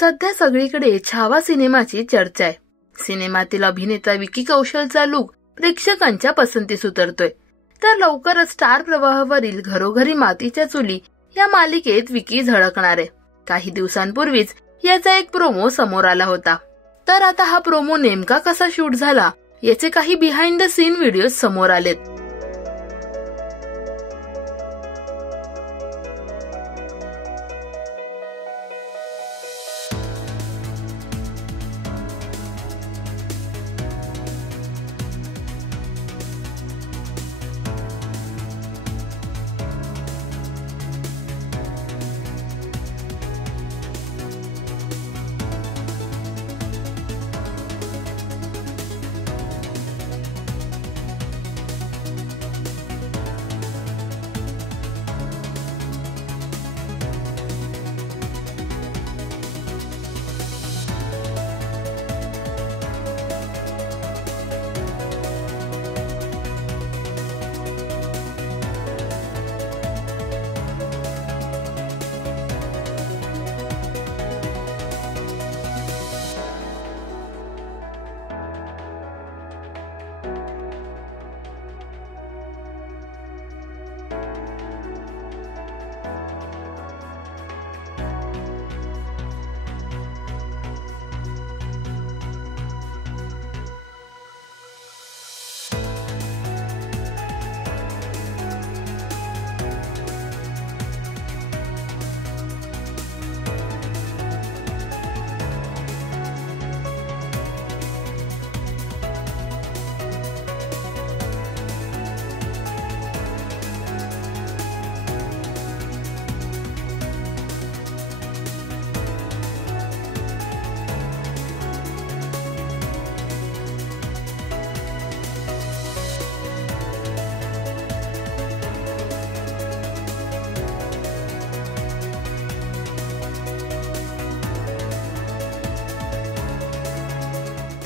सध्या सगळीकडे छावा सिनेमाची चर्चा आहे। सिनेमातील अभिनेता विकी कौशलचा लुक प्रेक्षकांच्या पसंतीस उतरतोय। तर लवकरच स्टार प्रवाहावरील घरोघरी मातीच्या चुली या मालिकेत विकी झळकणार आहे। काही दिवसांपूर्वीच याचा एक प्रोमो समोर आला होता। तर आता हा प्रोमो नेमका कसा शूट झाला याचे काही बिहाइंड द सीन व्हिडिओ समोर आलेत।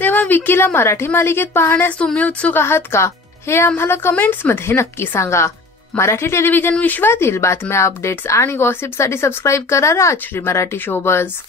तेव्हा विकीला मराठी मालिकेत पाहण्यास तुम्ही उत्सुक आहात का? हे आम्हाला कमेंट्स मध्ये नक्की सांगा। मराठी टेलिव्हिजन विश्वातील बातम्या, अपडेट्स आणि गॉसिपसाठी सबस्क्राईब करा राजश्री मराठी शोबज।